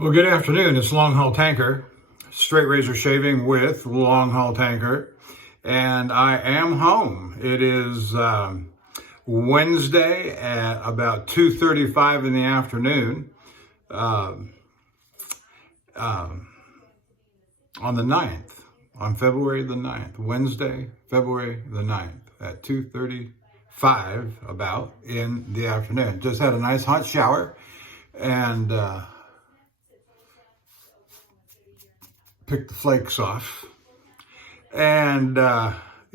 Well, good afternoon. It's Longhaultanker, straight razor shaving with Longhaultanker, and I am home. It is Wednesday at about 2:35 in the afternoon on the 9th, on February the 9th, Wednesday, February the 9th at 2:35 about in the afternoon. Just had a nice hot shower and pick the flakes off, and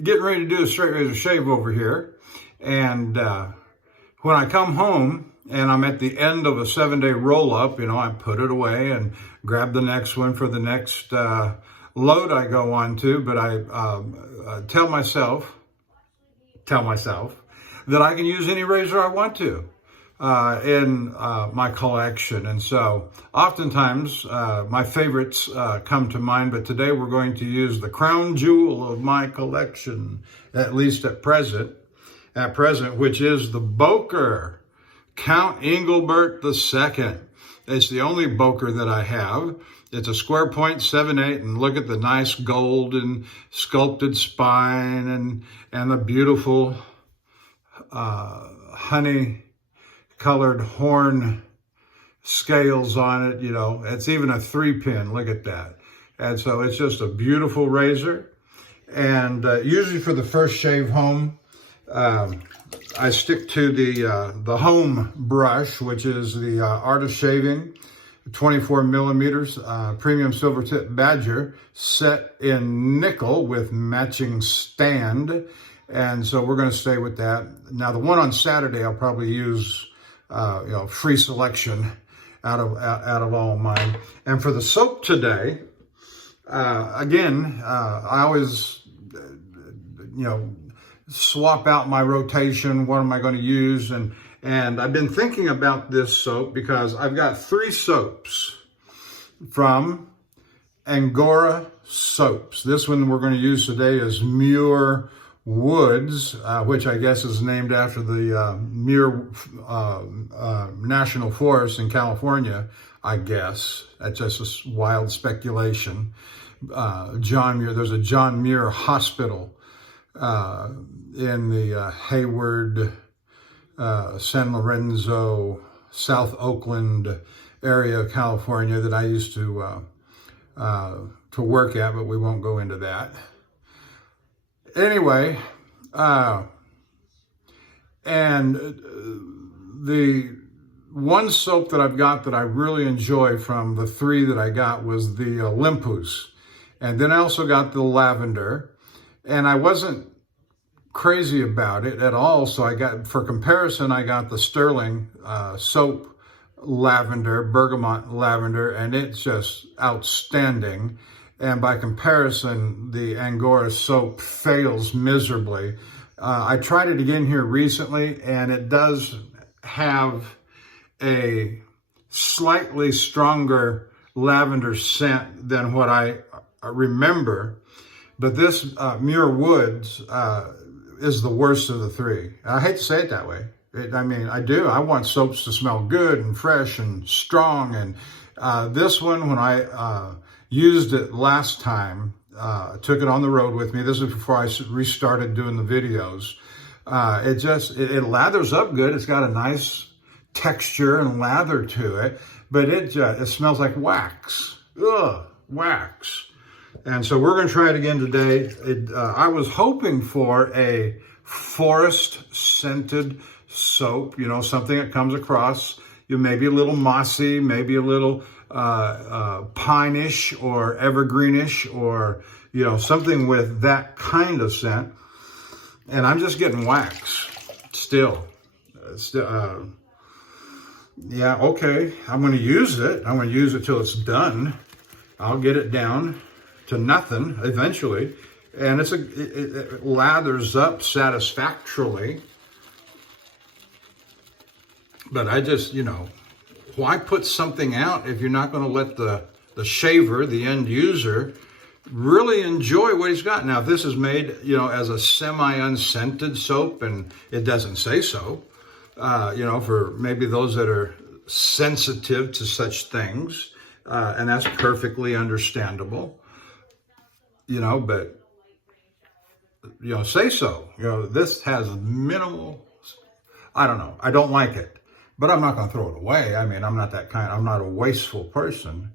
getting ready to do a straight razor shave over here. And when I come home and I'm at the end of a 7-day roll-up, I put it away and grab the next one for the next load I go on to. But I tell myself that I can use any razor I want to in my collection. And so oftentimes my favorites come to mind, but today we're going to use the crown jewel of my collection, at least at present, which is the Boker Count Engelbert II. It's the only Boker that I have. It's a square point 7/8, and look at the nice gold and sculpted spine and the beautiful honey colored horn scales on it. It's even a 3-pin. Look at that. And so it's just a beautiful razor. And usually for the first shave home, I stick to the home brush, which is the Art of Shaving 24 millimeters premium silver tip badger, set in nickel with matching stand. And so we're going to stay with that. Now the one on Saturday I'll probably use free selection out of all of mine. And for the soap today, again, I always, swap out my rotation. What am I going to use? And I've been thinking about this soap because I've got 3 soaps from Angora soaps. This one we're going to use today is Muir Woods, which I guess is named after the Muir National Forest in California, I guess. That's just a wild speculation. John Muir, there's a John Muir Hospital in the Hayward, San Lorenzo, South Oakland area of California that I used to work at, but we won't go into that. Anyway, and the one soap that I've got that I really enjoy from the 3 that I got was the Olympus. And then I also got the lavender, and I wasn't crazy about it at all. So for comparison, I got the Sterling soap lavender, bergamot lavender, and it's just outstanding. And by comparison, the Angora soap fails miserably. I tried it again here recently, and it does have a slightly stronger lavender scent than what I remember. But this Muir Woods is the worst of the 3. I hate to say it that way. I do. I want soaps to smell good and fresh and strong. And this one, when I used it last time, took it on the road with me. This is before I restarted doing the videos. It lathers up good. It's got a nice texture and lather to it, but it smells like wax. Ugh, wax. And so we're going to try it again today. I was hoping for a forest scented soap, something that comes across, maybe a little mossy, maybe a little pineish or evergreenish, or something with that kind of scent. And I'm just getting wax still. Yeah, okay, I'm going to use it. I'm going to use it till it's done. I'll get it down to nothing eventually, and it lathers up satisfactorily. But I just, why put something out if you're not going to let the shaver, the end user, really enjoy what he's got? Now, if this is made, as a semi-unscented soap, and it doesn't say so, for maybe those that are sensitive to such things, And that's perfectly understandable, you know, but, you know, say so. You know, this has minimal, I don't know, I don't like it, but I'm not going to throw it away. I mean, I'm not a wasteful person.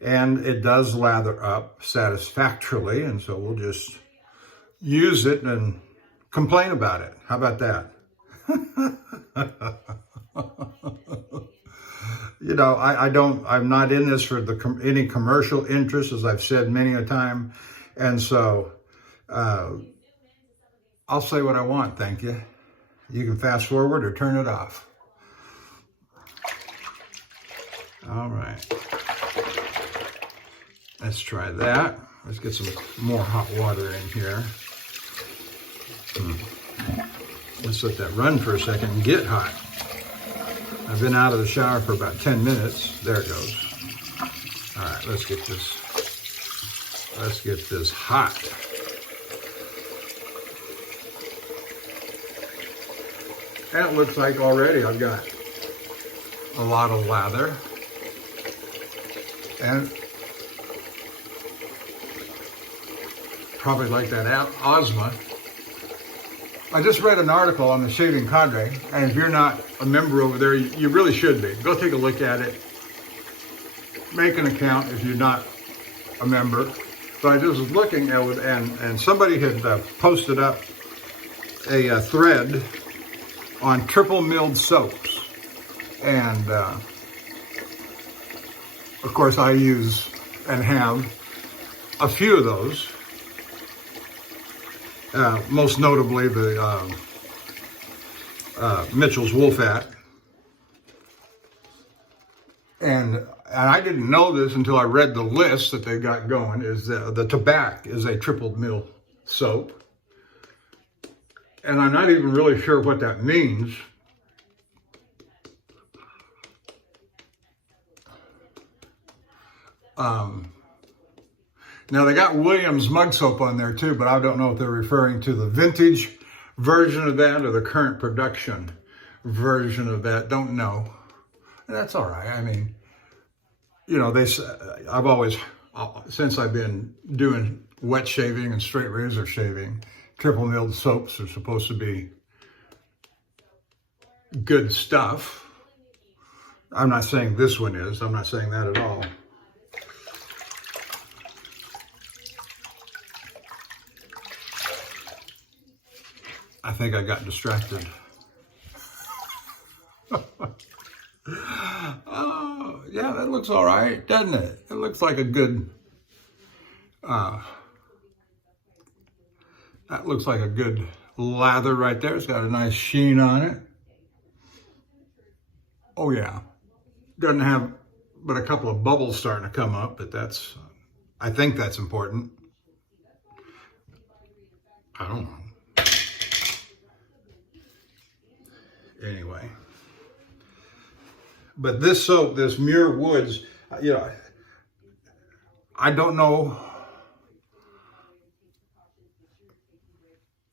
And it does lather up satisfactorily, and so we'll just use it and complain about it. How about that? You know, I'm not in this for any commercial interest, as I've said many a time. And so I'll say what I want, thank you. You can fast forward or turn it off. All right. Let's try that. Let's get some more hot water in here. Let's let that run for a second and get hot. I've been out of the shower for about 10 minutes. There it goes. All right, let's get this hot. And it looks like already I've got a lot of lather. And probably like that Ozma. I just read an article on the shaving cadre, and if you're not a member over there, you really should be. Go take a look at it. Make an account if you're not a member. But I just was looking at it, and somebody had posted up a thread on triple milled soaps. And of course I use and have a few of those. Most notably the Mitchell's Wolfat. And I didn't know this until I read the list that they got going, is the Tobacco is a triple mill soap. And I'm not even really sure what that means. Now they got Williams mug soap on there too, but I don't know if they're referring to the vintage version of that or the current production version of that. Don't know. And that's all right. I mean, you know, I've always, since I've been doing wet shaving and straight razor shaving, triple milled soaps are supposed to be good stuff. I'm not saying this one is. I'm not saying that at all. I think I got distracted. Oh, yeah, that looks all right, doesn't it? It looks like a good, that looks like a good lather right there. It's got a nice sheen on it. Oh yeah. Doesn't have but a couple of bubbles starting to come up, but that's, I think that's important. I don't know. Anyway, but this soap, this Muir Woods, you know, I don't know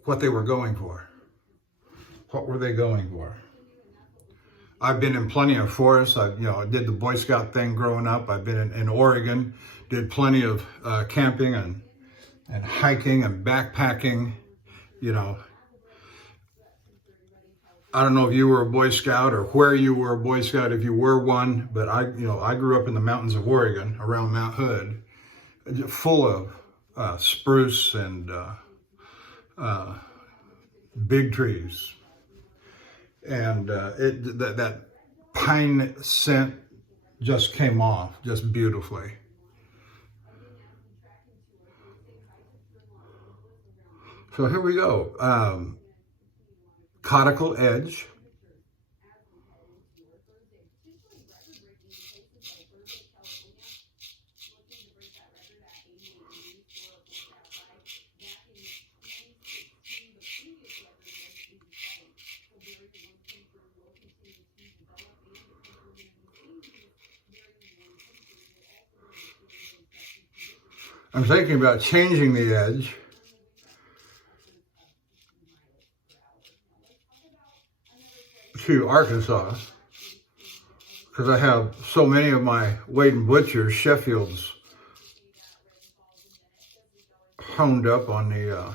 what they were going for. What were they going for? I've been in plenty of forests. I did the Boy Scout thing growing up. I've been in Oregon, did plenty of camping and hiking and backpacking, you know. I don't know if you were a Boy Scout or where you were a Boy Scout, if you were one, but I grew up in the mountains of Oregon around Mount Hood, full of spruce and big trees. And that pine scent just came off just beautifully. So here we go. Conical edge. I'm thinking about changing the edge. To Arkansas, because I have so many of my Wade and Butcher Sheffields honed up on the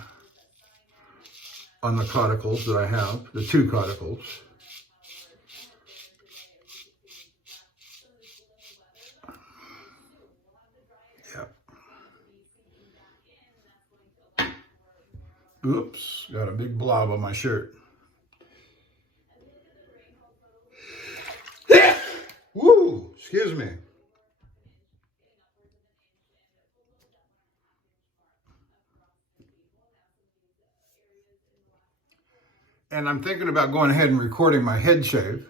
cauticles that I have, the 2 cauticles. Oops, got a big blob on my shirt. Woo, excuse me. And I'm thinking about going ahead and recording my head shave.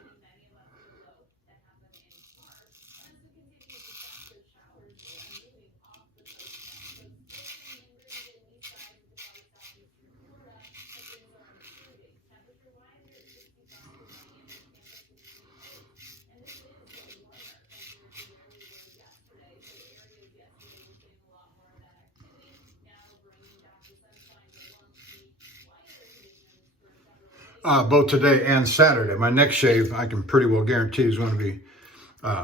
Both today and Saturday. My next shave, I can pretty well guarantee, is going to be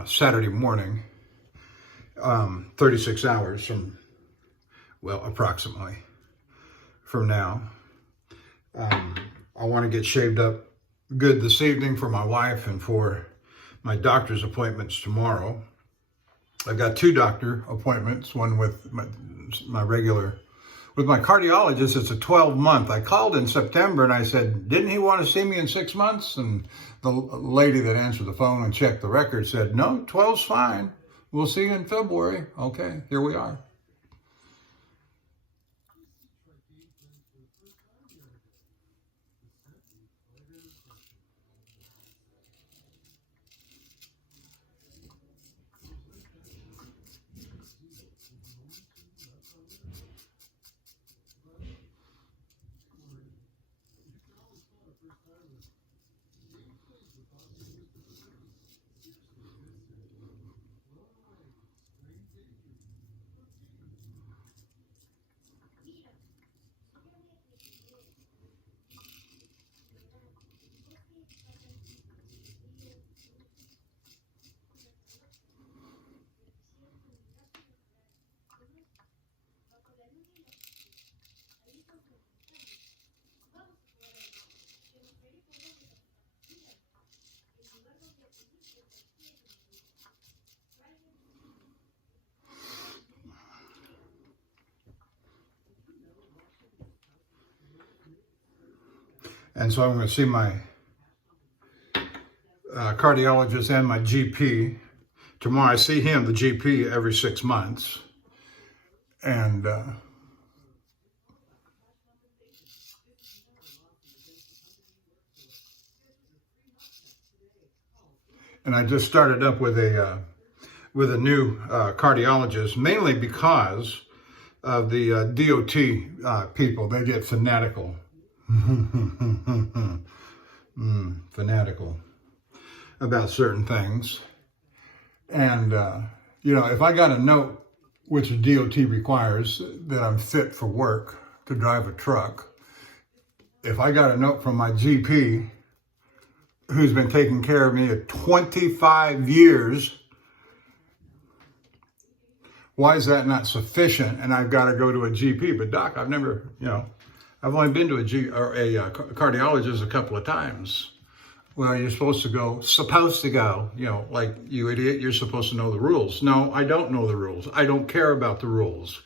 Saturday morning, 36 hours from, well, approximately from now. I want to get shaved up good this evening for my wife and for my doctor's appointments tomorrow. I've got 2 doctor appointments, one with my regular. With my cardiologist, it's a 12-month. I called in September and I said, didn't he want to see me in 6 months? And the lady that answered the phone and checked the record said, no, 12's fine. We'll see you in February. Okay, here we are. And so I'm going to see my cardiologist and my GP. Tomorrow I see him, the GP, every 6 months. And I just started up with a new cardiologist, mainly because of the DOT people. They get fanatical. Fanatical about certain things. And, you know, if I got a note, which the DOT requires, that I'm fit for work to drive a truck, if I got a note from my GP, who's been taking care of me at 25 years, why is that not sufficient? And I've got to go to a GP. But doc, I've never, you know, I've only been to a cardiologist a couple of times. Well, you're supposed to go, you know, like, you idiot, you're supposed to know the rules. No, I don't know the rules. I don't care about the rules.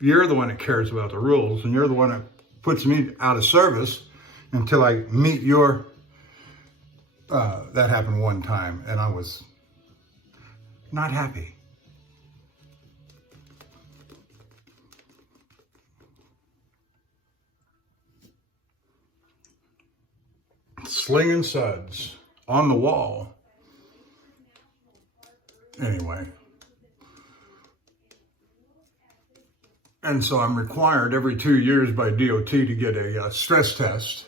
You're the one that cares about the rules, and you're the one that puts me out of service until I meet your, that happened one time, and I was not happy. Slinging suds on the wall. Anyway. And so I'm required every 2 years by DOT to get a stress test.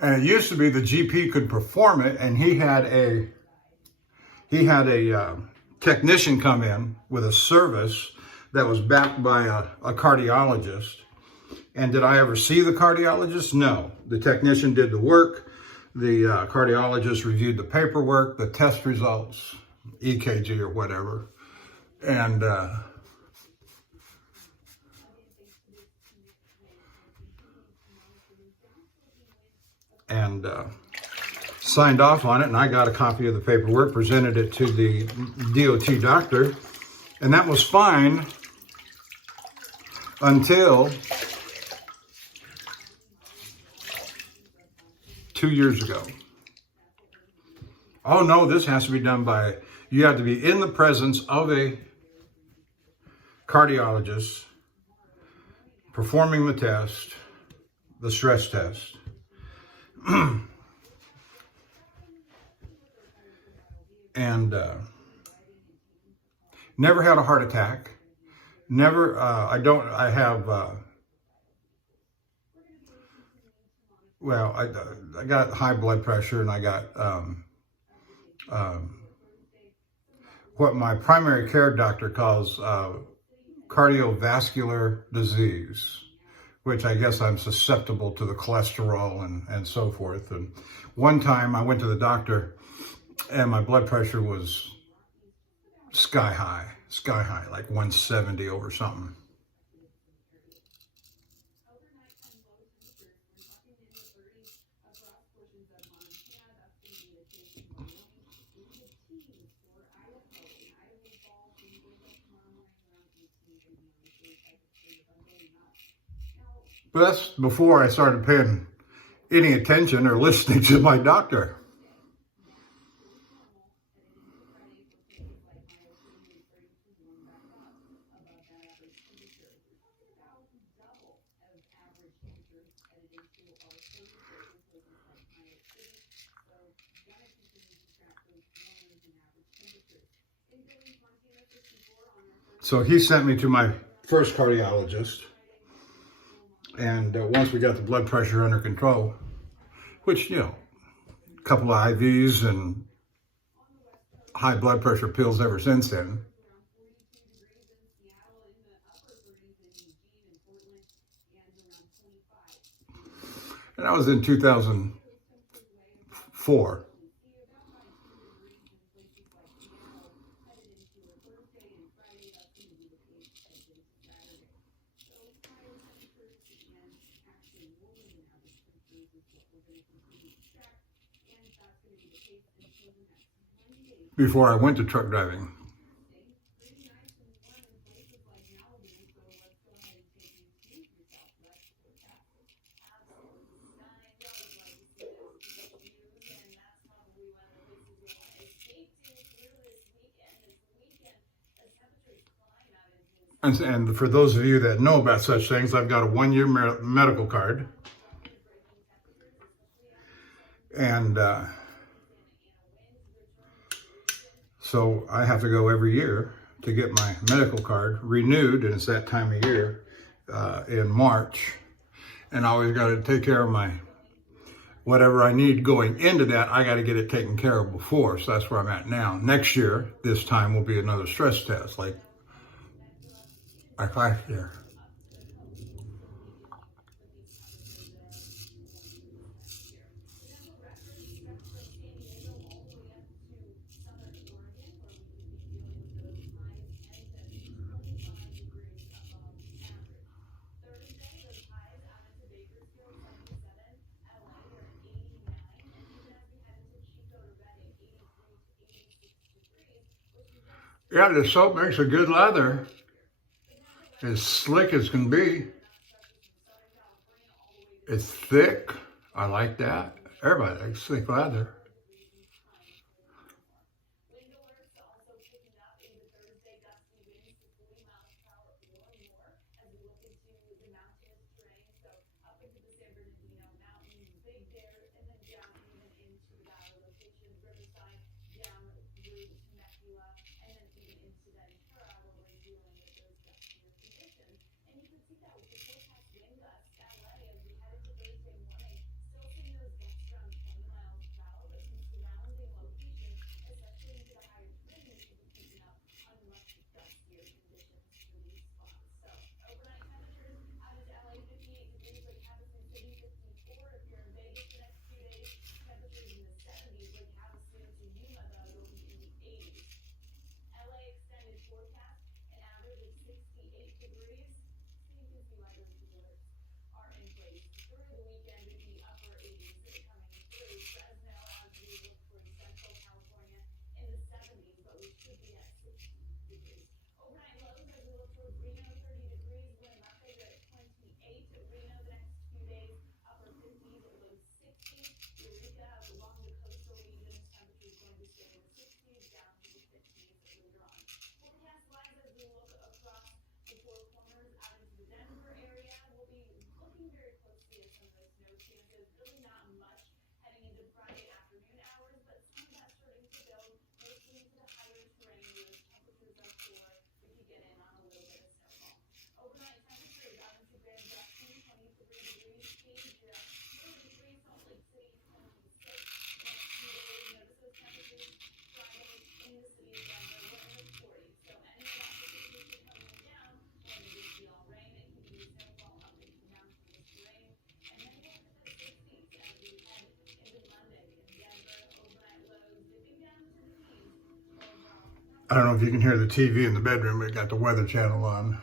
And it used to be the GP could perform it, and he had a technician come in with a service that was backed by a cardiologist. And did I ever see the cardiologist? No. The technician did the work. The cardiologist reviewed the paperwork, the test results, EKG or whatever, and signed off on it, and I got a copy of the paperwork, presented it to the DOT doctor, and that was fine until 2 years ago. Oh no, this has to be done by, you have to be in the presence of a cardiologist performing the test, the stress test. And never had a heart attack. Never, I have, well, I got high blood pressure, and I got what my primary care doctor calls cardiovascular disease, which I guess I'm susceptible to the cholesterol and so forth. And one time I went to the doctor and my blood pressure was sky high, like 170 over something. But that's before I started paying any attention or listening to my doctor. So he sent me to my first cardiologist. And once we got the blood pressure under control, which, you know, a couple of IVs and high blood pressure pills ever since then. And that was in 2004. Before I went to truck driving. And for those of you that know about such things, I've got a 1-year medical card. And so I have to go every year to get my medical card renewed, and it's that time of year in March. And I always got to take care of my, whatever I need going into that, I got to get it taken care of before. So that's where I'm at now. Next year, this time will be another stress test, like last year. Yeah, the soap makes a good leather. As slick as can be. It's thick. I like that. Everybody likes thick leather. I don't know if you can hear the TV in the bedroom, but it got the Weather Channel on.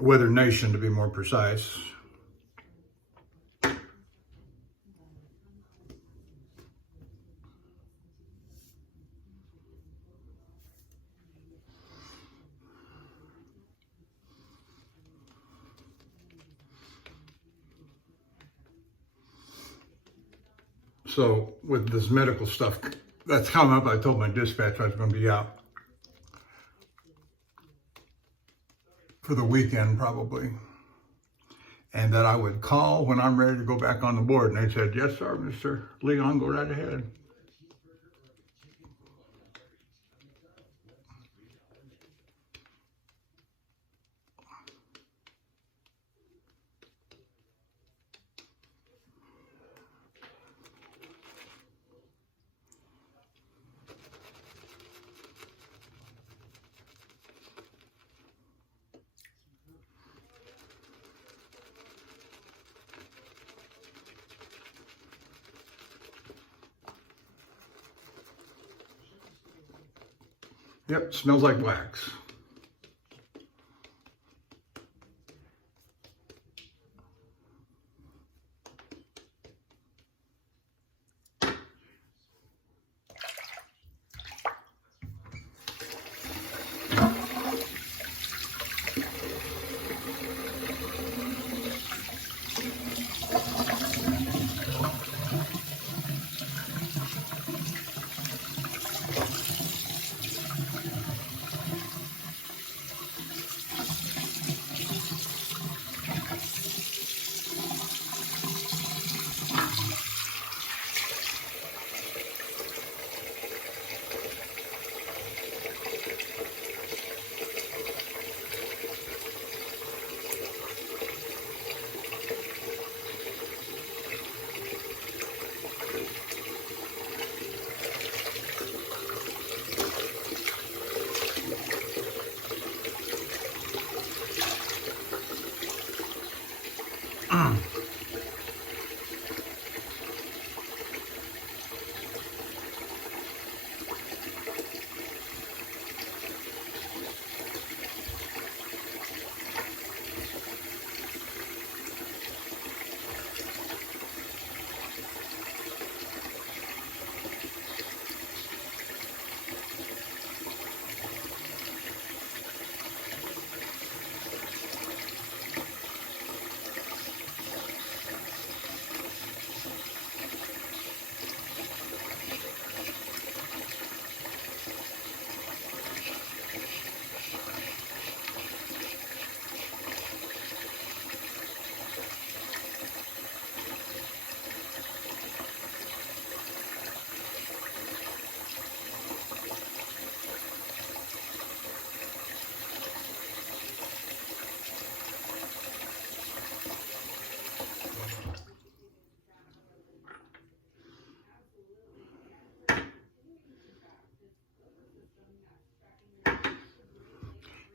Weather Nation, to be more precise. So with this medical stuff that's come up, I told my dispatch I was going to be out for the weekend probably, and that I would call when I'm ready to go back on the board. And they said, yes, sir, Mr. Leon, go right ahead. Yep, smells like wax.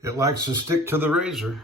It likes to stick to the razor.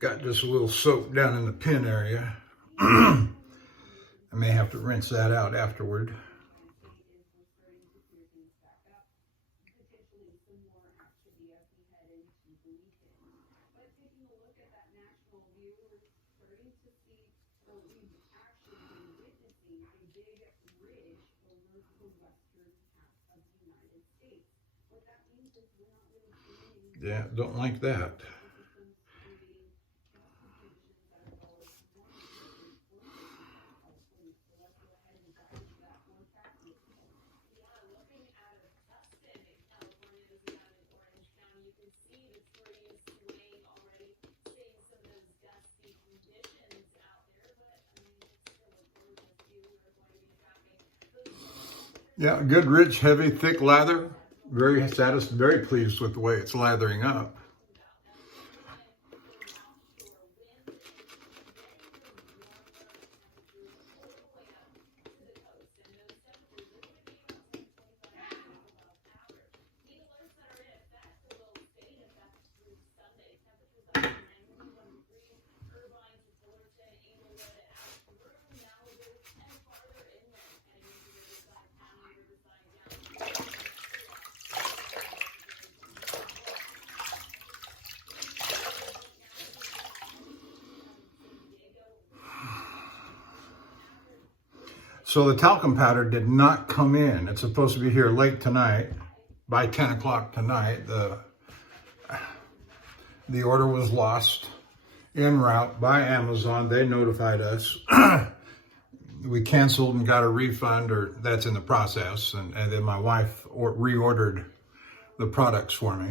Got just a little soap down in the pin area. I may have to rinse that out afterward. Yeah, don't like that. Yeah, good, rich, heavy, thick lather. Very satisfied, very pleased with the way it's lathering up. So the talcum powder did not come in. It's supposed to be here late tonight, by 10 o'clock tonight. The order was lost en route by Amazon. They notified us. We canceled and got a refund, or that's in the process. And then my wife reordered the products for me.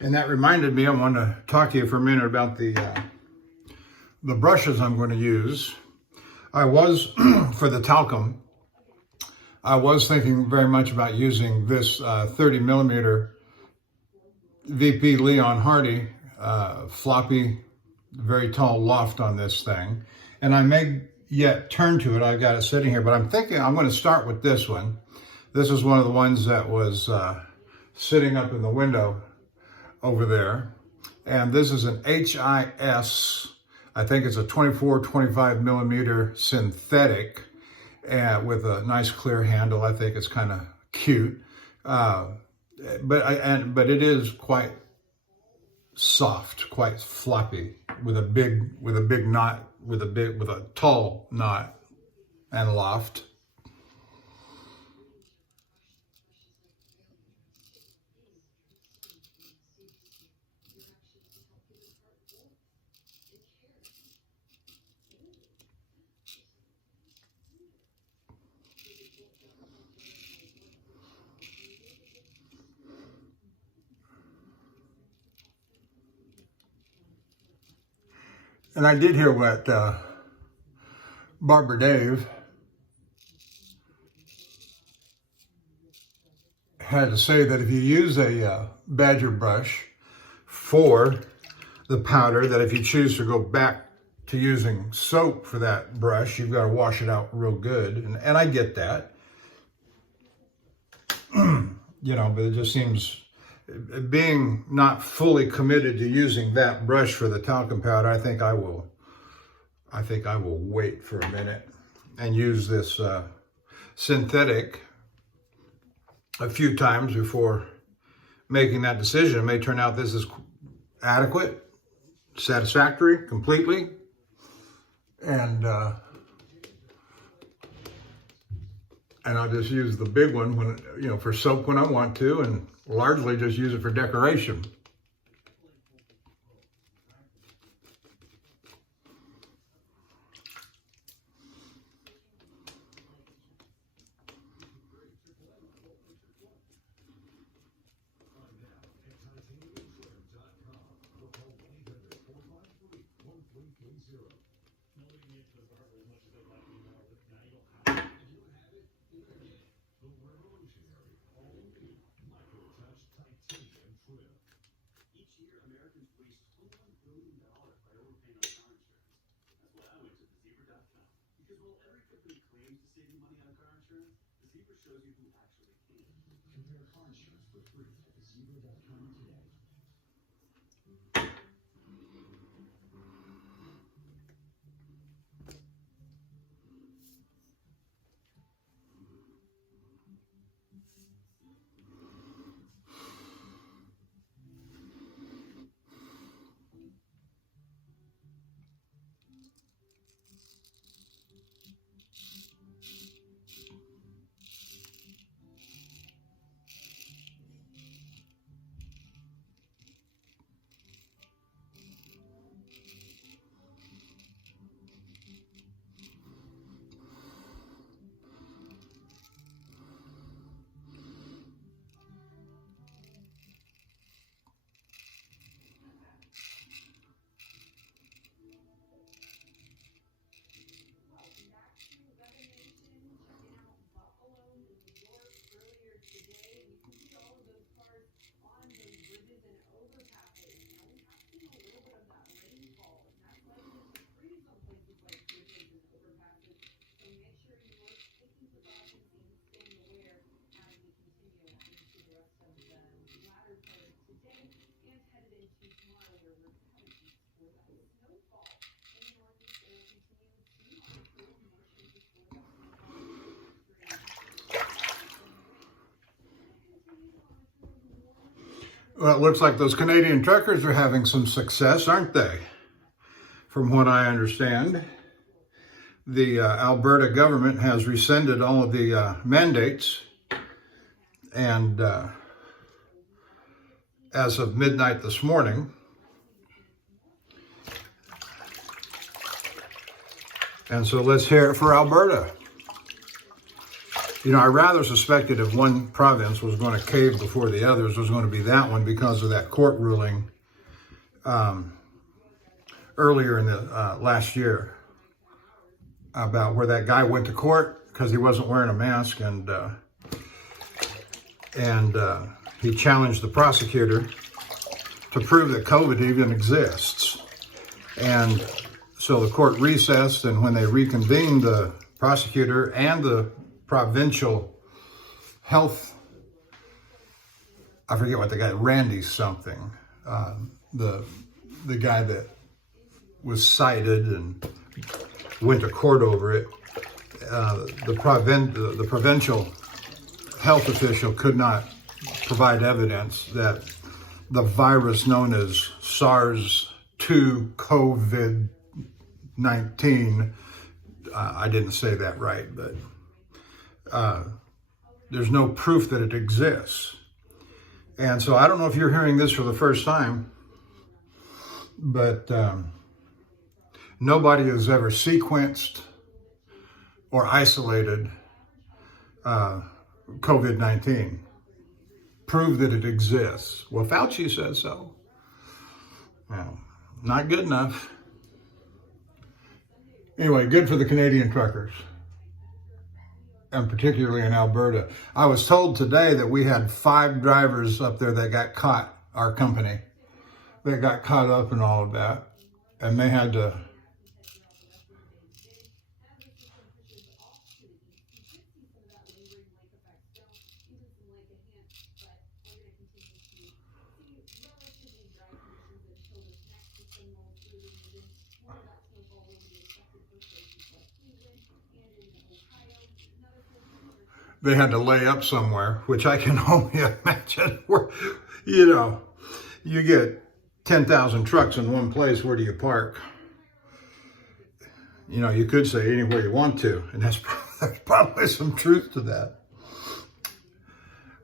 And that reminded me, I want to talk to you for a minute about the brushes I'm going to use. I was, for the talcum, I was thinking very much about using this 30 millimeter VP Leon Hardy floppy, very tall loft on this thing. And I may yet turn to it. I've got it sitting here, but I'm thinking I'm going to start with this one. This is one of the ones that was sitting up in the window over there. And this is an HIS, I think it's a 24-25 millimeter synthetic, with a nice clear handle. I think it's kind of cute, but it is quite soft, quite floppy, with a big knot with a tall knot and loft. And I did hear what Barber Dave had to say, that if you use a badger brush for the powder, that if you choose to go back to using soap for that brush, you've got to wash it out real good. And I get that. You know, but it just seems, being not fully committed to using that brush for the talcum powder, I think I will wait for a minute and use this synthetic a few times before making that decision. It may turn out this is adequate, satisfactory, completely, and I'll just use the big one when, you know, for soap when I want to, and largely just use it for decoration. Well, it looks like those Canadian truckers are having some success, aren't they? From what I understand, the Alberta government has rescinded all of the mandates, and as of midnight this morning, and so let's hear it for Alberta. You know, I rather suspected if one province was going to cave before the others, was going to be that one because of that court ruling earlier in the last year about where that guy went to court because he wasn't wearing a mask, and he challenged the prosecutor to prove that COVID even exists. And so the court recessed, and when they reconvened, the prosecutor and the provincial health, I forget what the guy, Randy something, the guy that was cited and went to court over it, the provincial health official could not provide evidence that the virus known as SARS-2 COVID COVID-19. I didn't say that right, but there's no proof that it exists. And so I don't know if you're hearing this for the first time, but nobody has ever sequenced or isolated COVID-19. Prove that it exists. Well, Fauci says so. Well, not good enough. Anyway, good for the Canadian truckers, and particularly in Alberta. I was told today that we had 5 drivers up there that got caught, our company, that got caught up in all of that, and they had to lay up somewhere, which I can only imagine. Where, you get 10,000 trucks in one place, where do you park? You could say anywhere you want to, and there's probably some truth to that.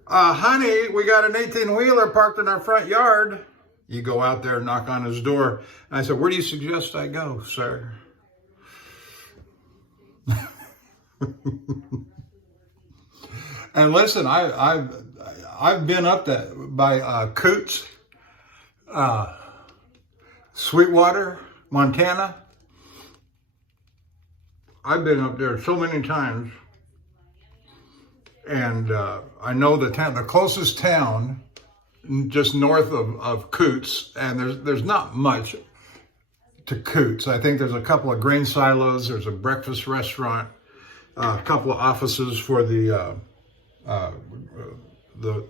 Honey, we got an 18-wheeler parked in our front yard. You go out there and knock on his door. And I said, where do you suggest I go, sir? And listen, I've been up by Coots, Sweetwater, Montana. I've been up there so many times, and I know the closest town, just north of Coots, and there's not much to Coots. I think there's a couple of grain silos. There's a breakfast restaurant, a couple of offices for the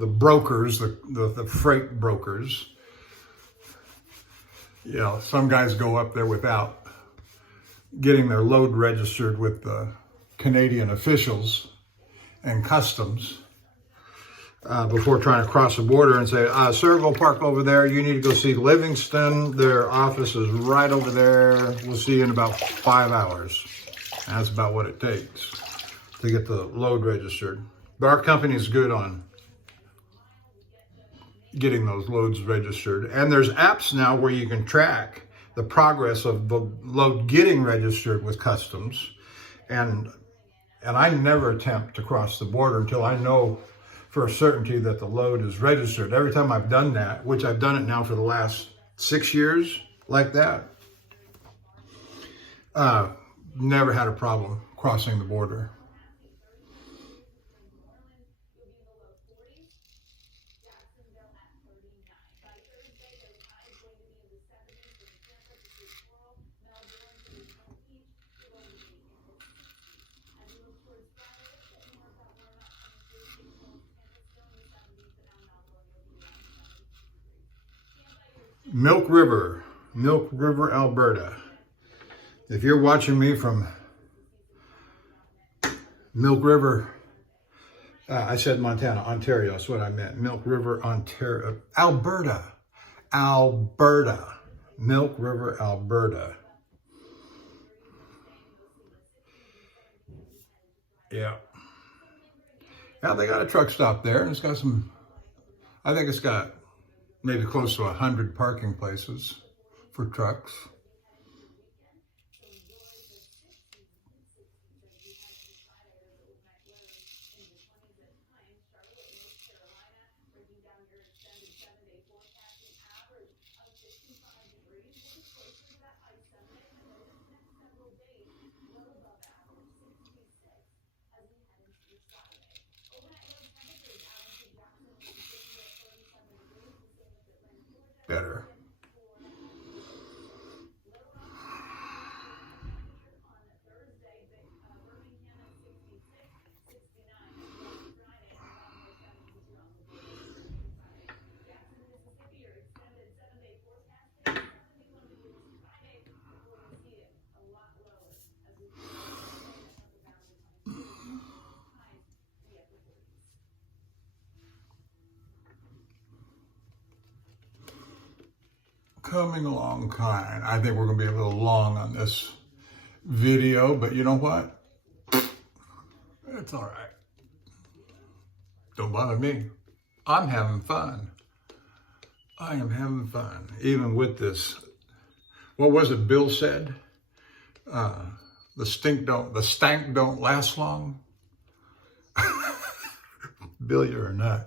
brokers, the freight brokers. Some guys go up there without getting their load registered with the Canadian officials and customs before trying to cross the border, and say, sir, go park over there. You need to go see Livingston. Their office is right over there. We'll see you in about 5 hours. And that's about what it takes to get the load registered. But our company is good on getting those loads registered. And there's apps now where you can track the progress of the load getting registered with customs. And I never attempt to cross the border until I know for a certainty that the load is registered. Every time I've done that, which I've done it now for the last 6 years like that, never had a problem crossing the border. Milk River, Alberta. If you're watching me from Milk River, I said Montana, Ontario, that's what I meant. Milk River, Ontario, Alberta, Milk River, Alberta. Yeah, they got a truck stop there, and it's got I think it's got maybe close to 100 parking places for trucks. Better. Coming along kind. I think we're going to be a little long on this video, but you know what? It's all right. Don't bother me. I'm having fun. I am having fun, even with this. What was it Bill said? The stank don't last long. Bill, you're a nut.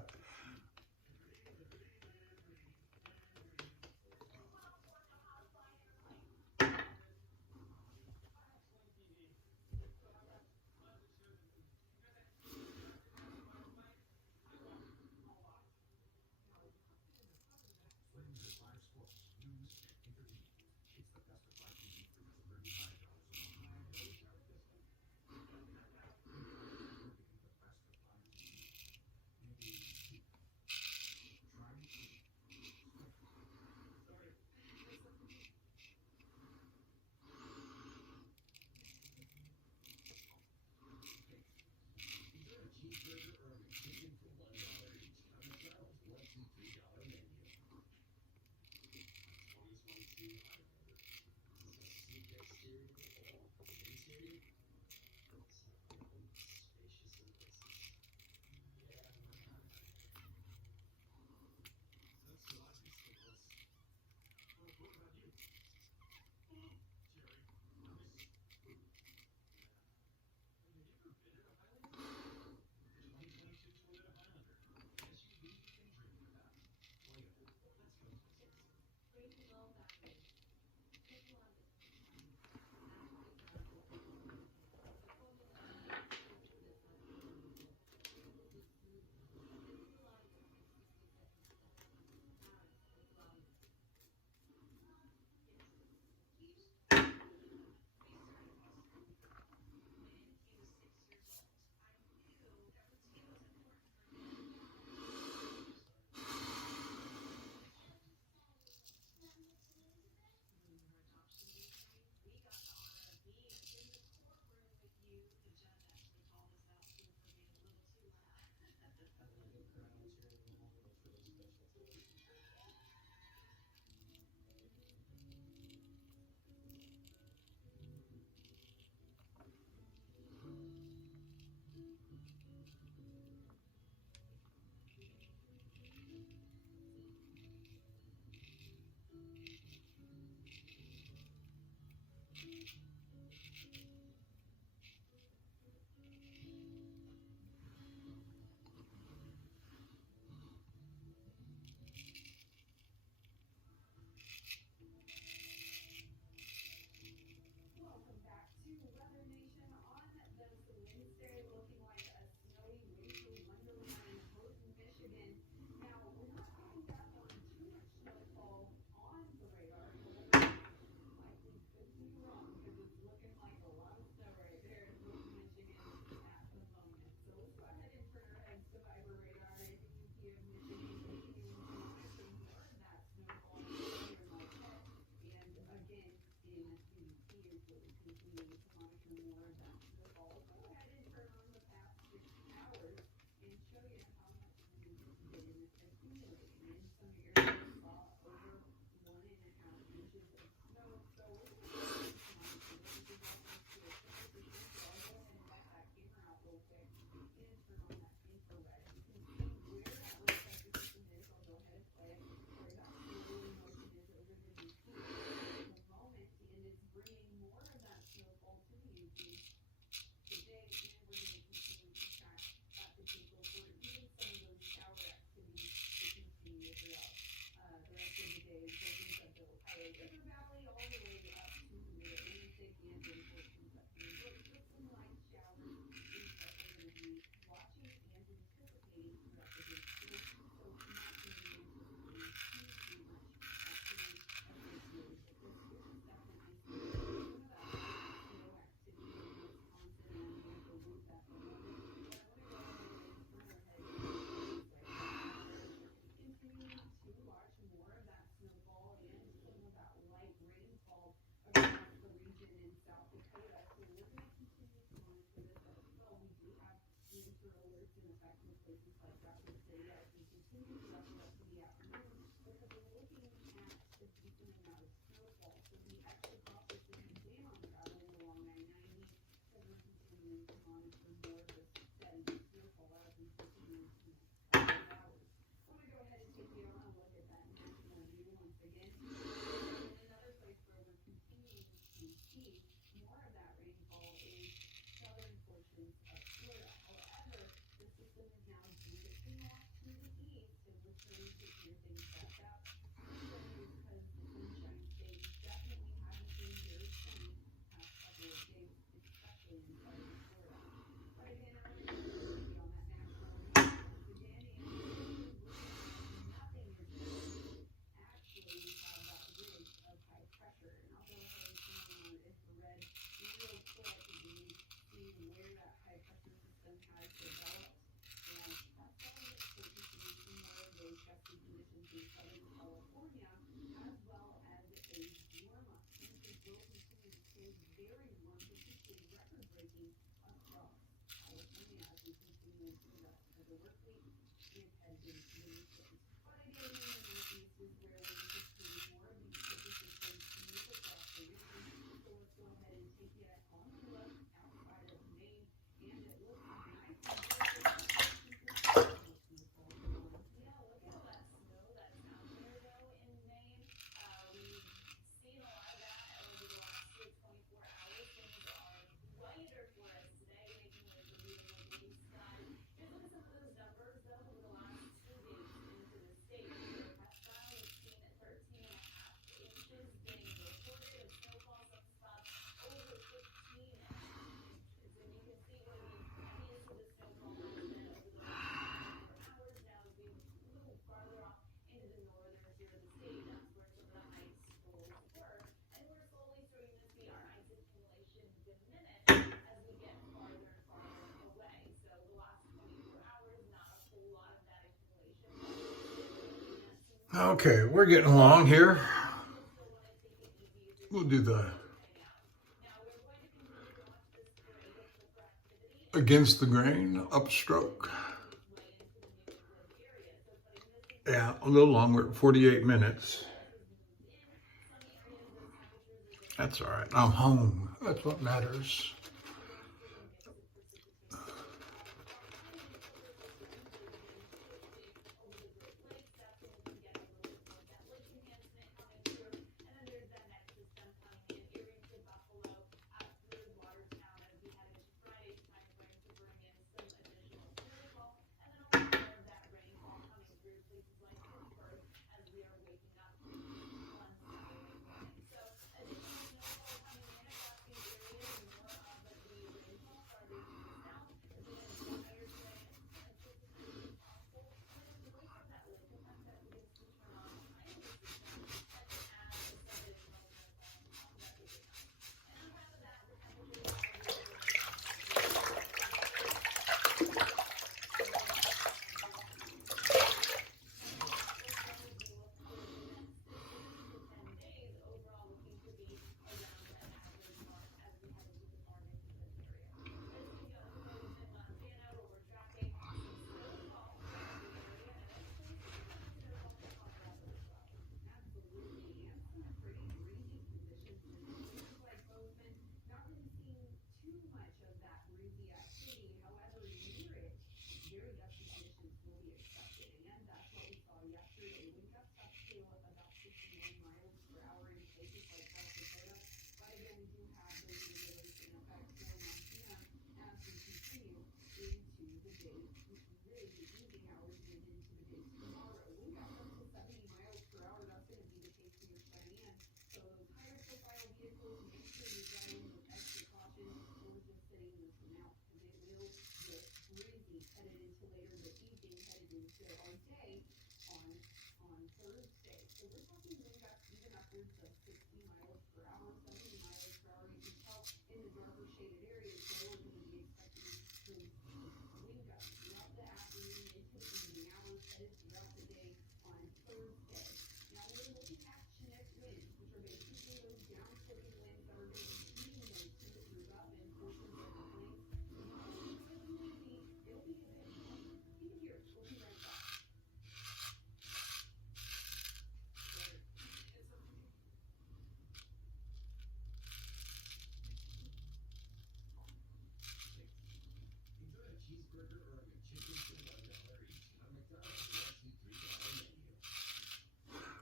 Okay, we're getting along here. We'll do the against the grain, upstroke. Yeah, a little longer, 48 minutes. That's all right. I'm home. That's what matters.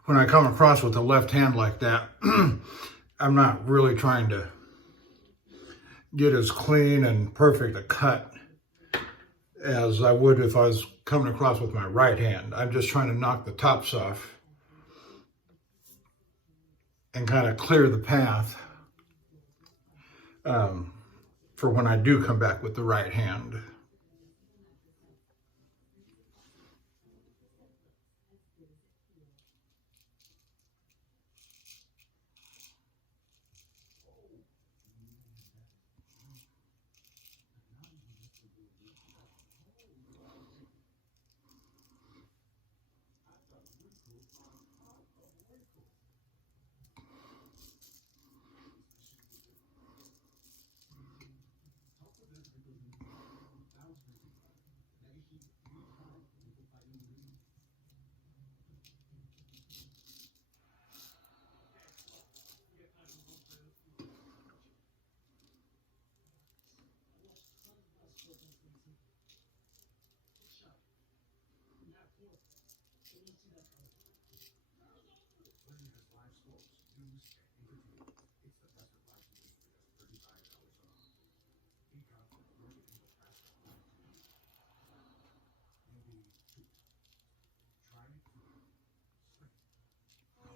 When I come across with the left hand like that, I'm not really trying to get as clean and perfect a cut as I would if I was coming across with my right hand. I'm just trying to knock the tops off and kind of clear the path for when I do come back with the right hand.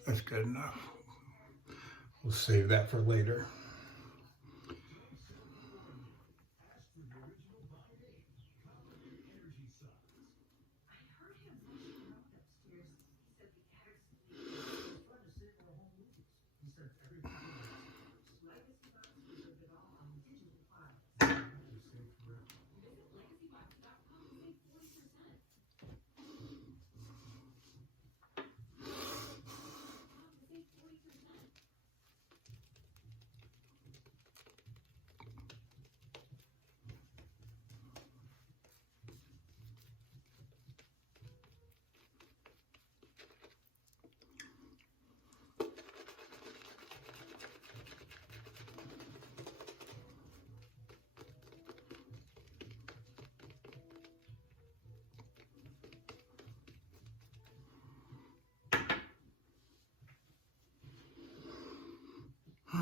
That's good enough. We'll save that for later.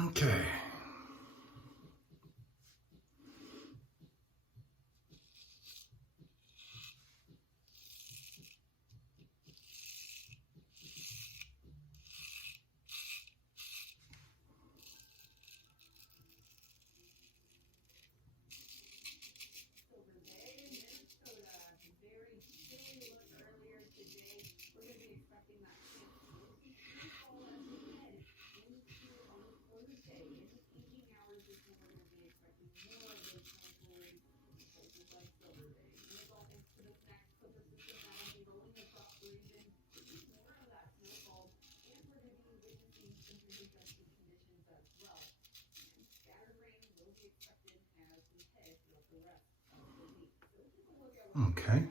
Okay. Okay.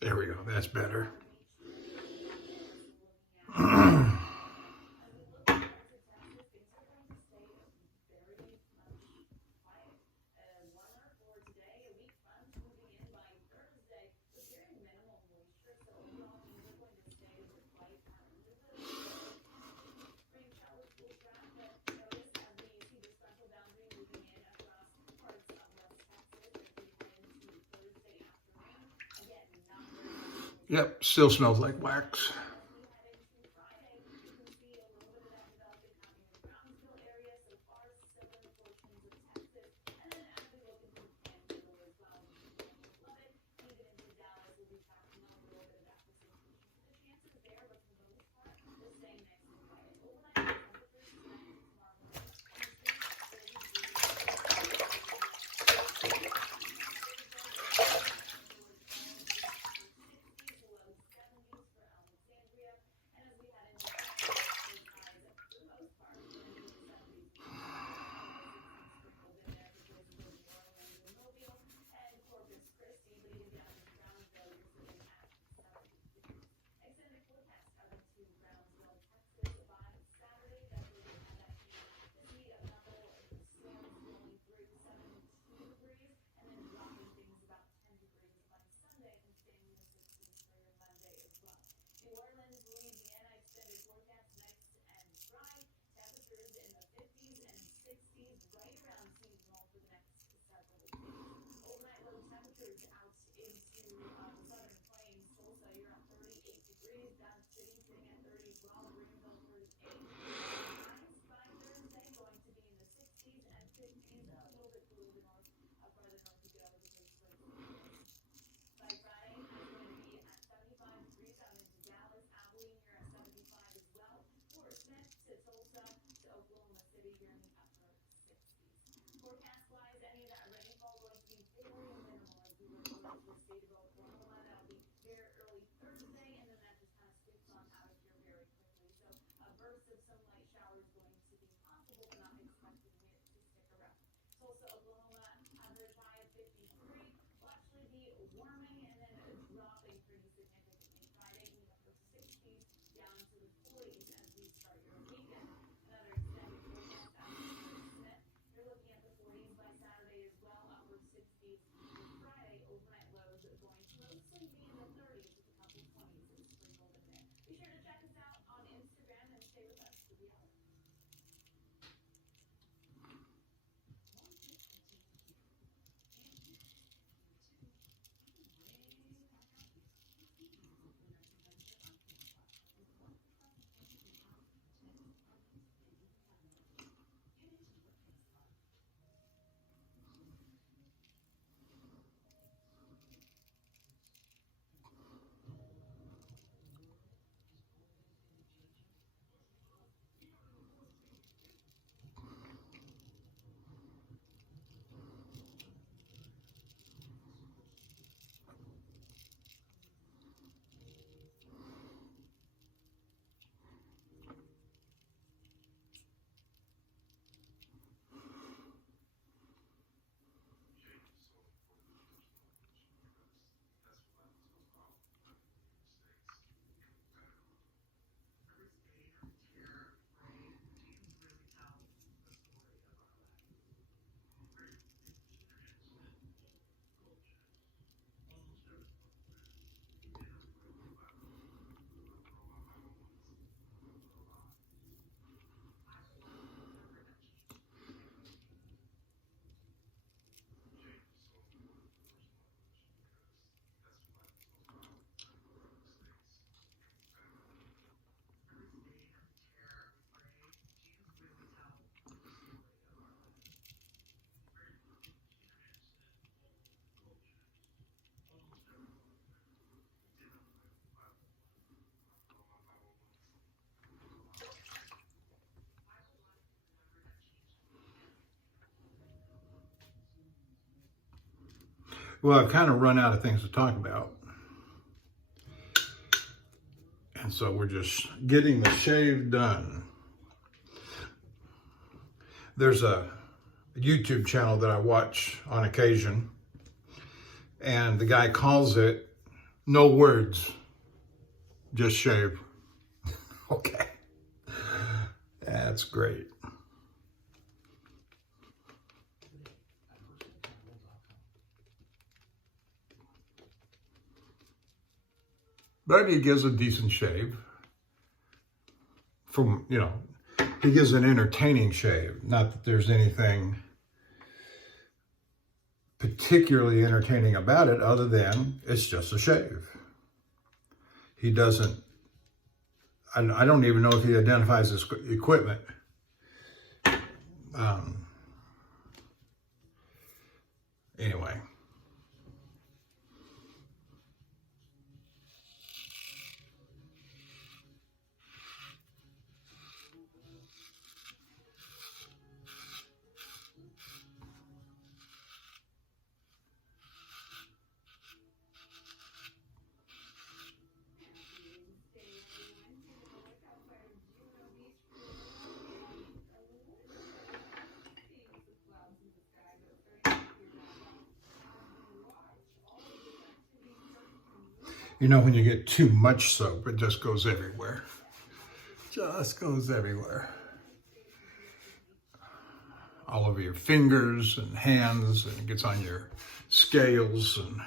There we go. That's better. Yep, still smells like wax. Well, I've kind of run out of things to talk about. And so we're just getting the shave done. There's a YouTube channel that I watch on occasion, and the guy calls it No Words, Just Shave. Okay. That's great. But he gives a decent shave. From, you know, he gives an entertaining shave. Not that there's anything particularly entertaining about it other than it's just a shave. He doesn't, I don't even know if he identifies his equipment. Anyway. You know, when you get too much soap, it just goes everywhere. Just goes everywhere. All over your fingers and hands, and it gets on your scales and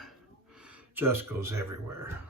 just goes everywhere.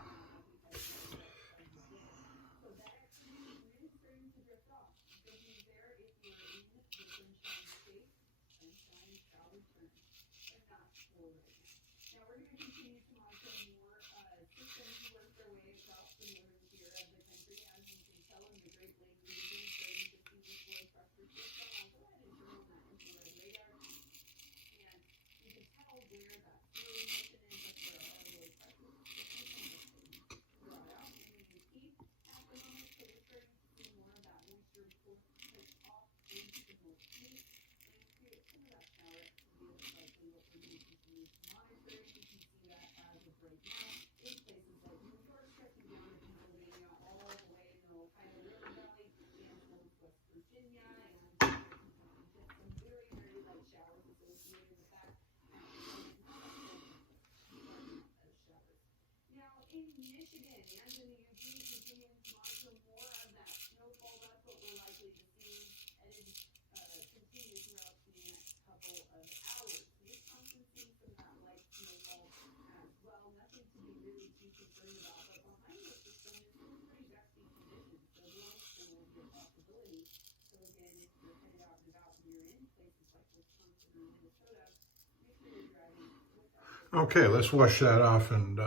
Okay, let's wash that off and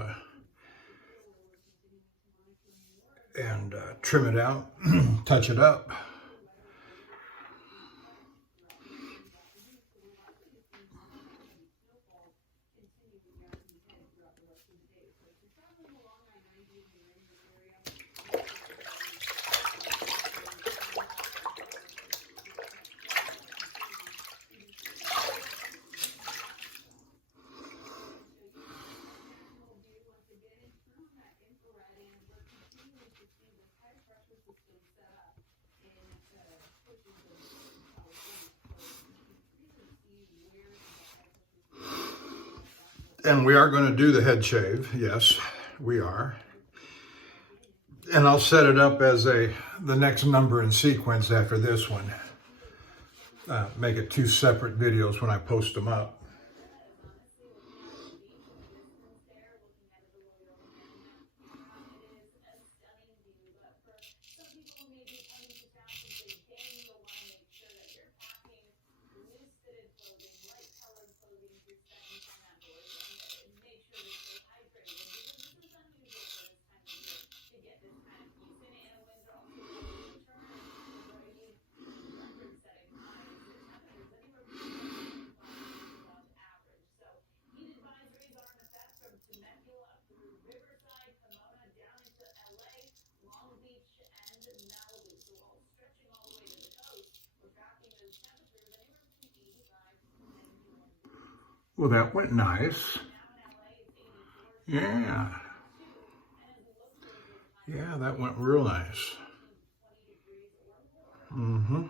trim it out, touch it up. And we are going to do the head shave. Yes, we are. And I'll set it up as the next number in sequence after this one. Make it 2 separate videos when I post them up. Well, that went nice. Yeah. Yeah, that went real nice. Mm-hmm.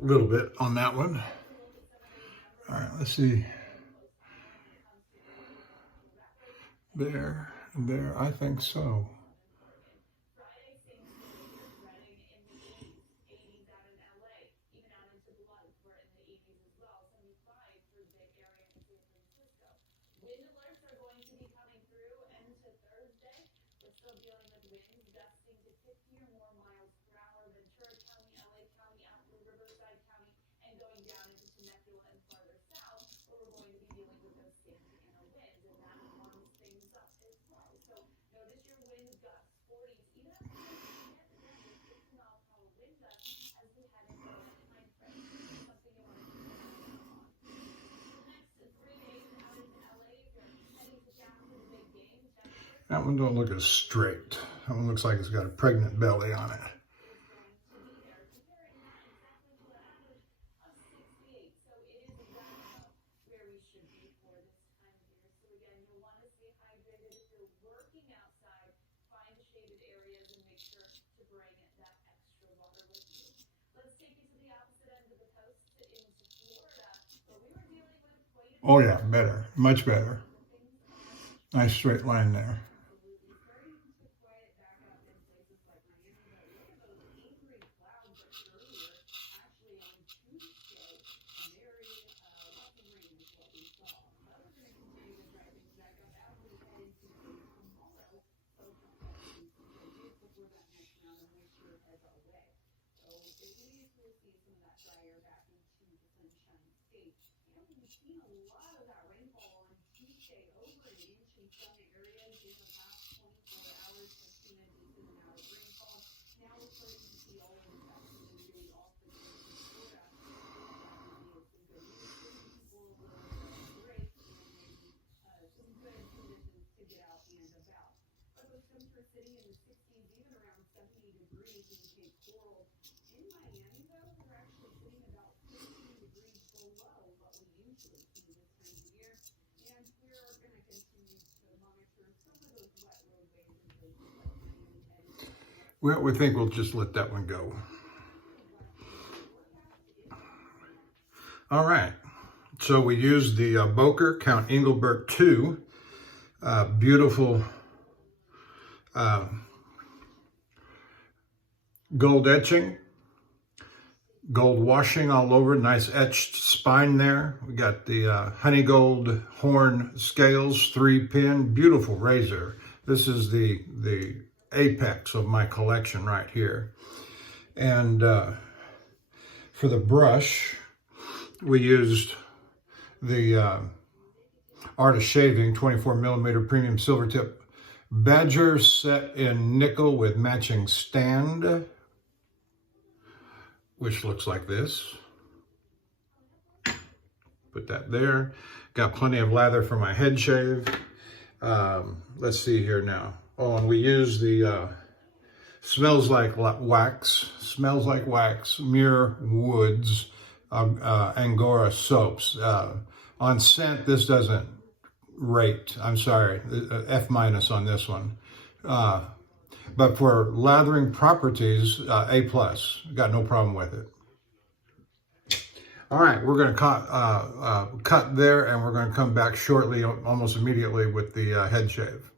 A little bit on that one. All right, let's see. There, and there, I think so. That one don't look as straight. That one looks like it's got a pregnant belly on it. Oh yeah, better, much better. Nice straight line there. Well, we think we'll just let that one go. All right, so we used the Boker Count Engelbert 2, beautiful gold etching, gold washing all over, nice etched spine there. We got the honey gold horn scales, 3-pin, beautiful razor. This is the apex of my collection right here. And for the brush, we used the Art of Shaving 24mm premium silver tip Badger set in nickel with matching stand, which looks like this. Put that there. Got plenty of lather for my head shave. Let's see here now. Oh, and we use the smells like wax, Muir Woods, Angora soaps. On scent, this doesn't rate. I'm sorry, F- on this one. But for lathering properties, A+. Got no problem with it. All right, we're going to cut there, and we're going to come back shortly, almost immediately, with the head shave.